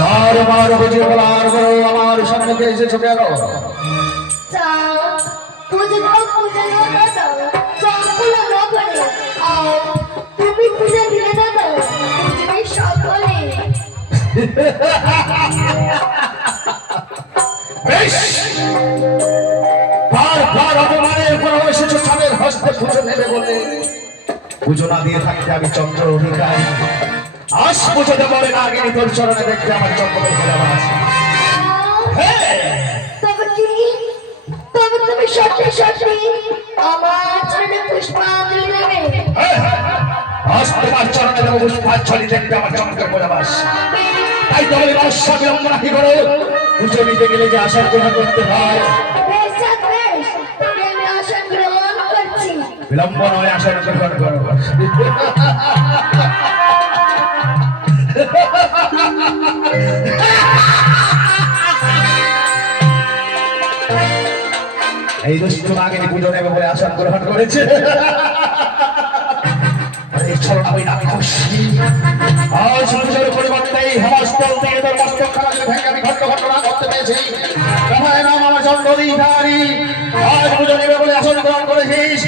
বারবার বুঝে বলার পরেও আমার সম্মুখে এসেছো কেন? তুমি পূজা দিলে দাদা, বুঝবে সকলে। বেশ, বারবার অপমানের পর এসেছো স্বামীর হস্তে পুজো নেবে বলে। পুজো না দিয়ে থাকতে আমি চন্দ্র অধিকার আজ পুজো দেবো না আগে তোর চরণে দেখতে আমার চন্দ্র তবে কি, তবে তুমি সত্যি সত্যি আমার চরণে পুষ্পাঞ্জলি দেবে? আজ তোমার চরণে দেবো পুষ্পাঞ্জলি দেখতে আমার চন্দ্র পরাবাস। তাই তো বলি অবশ্য বিলম্ব নাকি করো, পুজো নিতে গেলে যে আসন গ্রহণ করতে হয়। বেশ বেশ, তবে আমি আসন গ্রহণ করছি। বিলম্ব নয়, আসন গ্রহণ করো। এই দুষ্ট নাগিনী পুজো নেবে বলে আসন গ্রহণ করেছে। আজ পুজোর পরিবর্তে এই হেমস্থল থেকে তোর মস্তক খারাপ ভেঙে আমি ঘটনা করতে পেরেছি। নাম আমার চন্দ্র অধিকারী, আজ পুজো নেবে বলে আসন গ্রহণ করেছিস।